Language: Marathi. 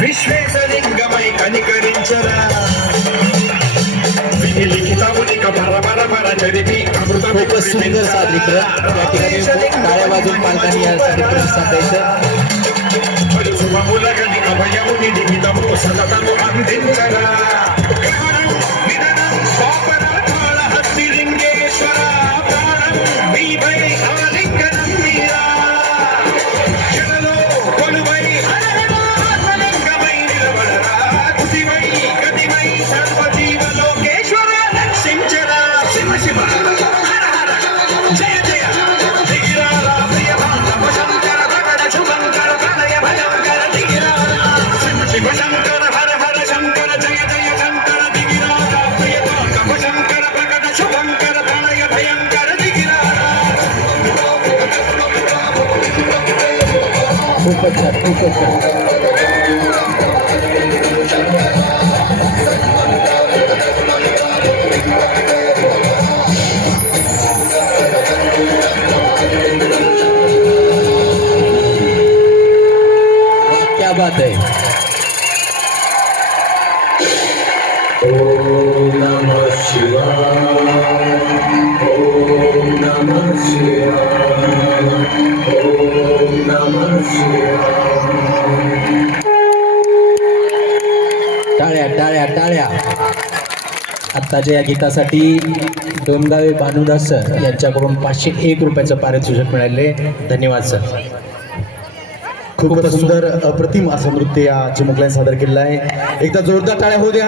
विश्वेशलिंगमय कनिकरिंचरा विनिलिखितामुनिक भर भर भर चरिती अमृत खूपच सुंदर सादरीकरण या ठिकाणी टाळ्या वाजवून पालकांनी यासाठी प्रतिसाद द्यायचं. मुलगनी अभयमुनि लिखितमो सततमो अंधिंचरा निधनं स्वापराठाळ हस्तिलिंगेश्वरा प्राणं मीवै आलिंगनं मीरा शरणो कोलुवै हरहरात्मलिंगमय निलवळरा कुतिवै गतिवै सर्वजीव लोकेश्वरा लक्ष्मीचरा शिव शिव हर हर जय जय दिगिराला प्रिय बांधव शंकर भगड शुभंकर प्रणय भयंकर दिगिराला शिव शिव शंकर हर हर शंकर जय जय शंकर दिगिराला प्रिय बांधव शंकर भगड शुभंकर प्रणय भयंकर दिगिराला. खूपच छान, खूपच छान. क्या बात है. ओम नमः शिवाय ओम नमः शिवाय ओम नमः शिवाय. टाळ्या टाळ्या टाळ्या. आत्ताच्या या गीतासाठी डोंगावे भानुदास सर यांच्याकडून 501 रुपयाचं पारितोषिक मिळाले. धन्यवाद सर. खूपच सुंदर अप्रतिम असं नृत्य या चिमुकल्याने सादर केलेलं आहे. एकदा जोरदार टाळ्या होऊ द्या.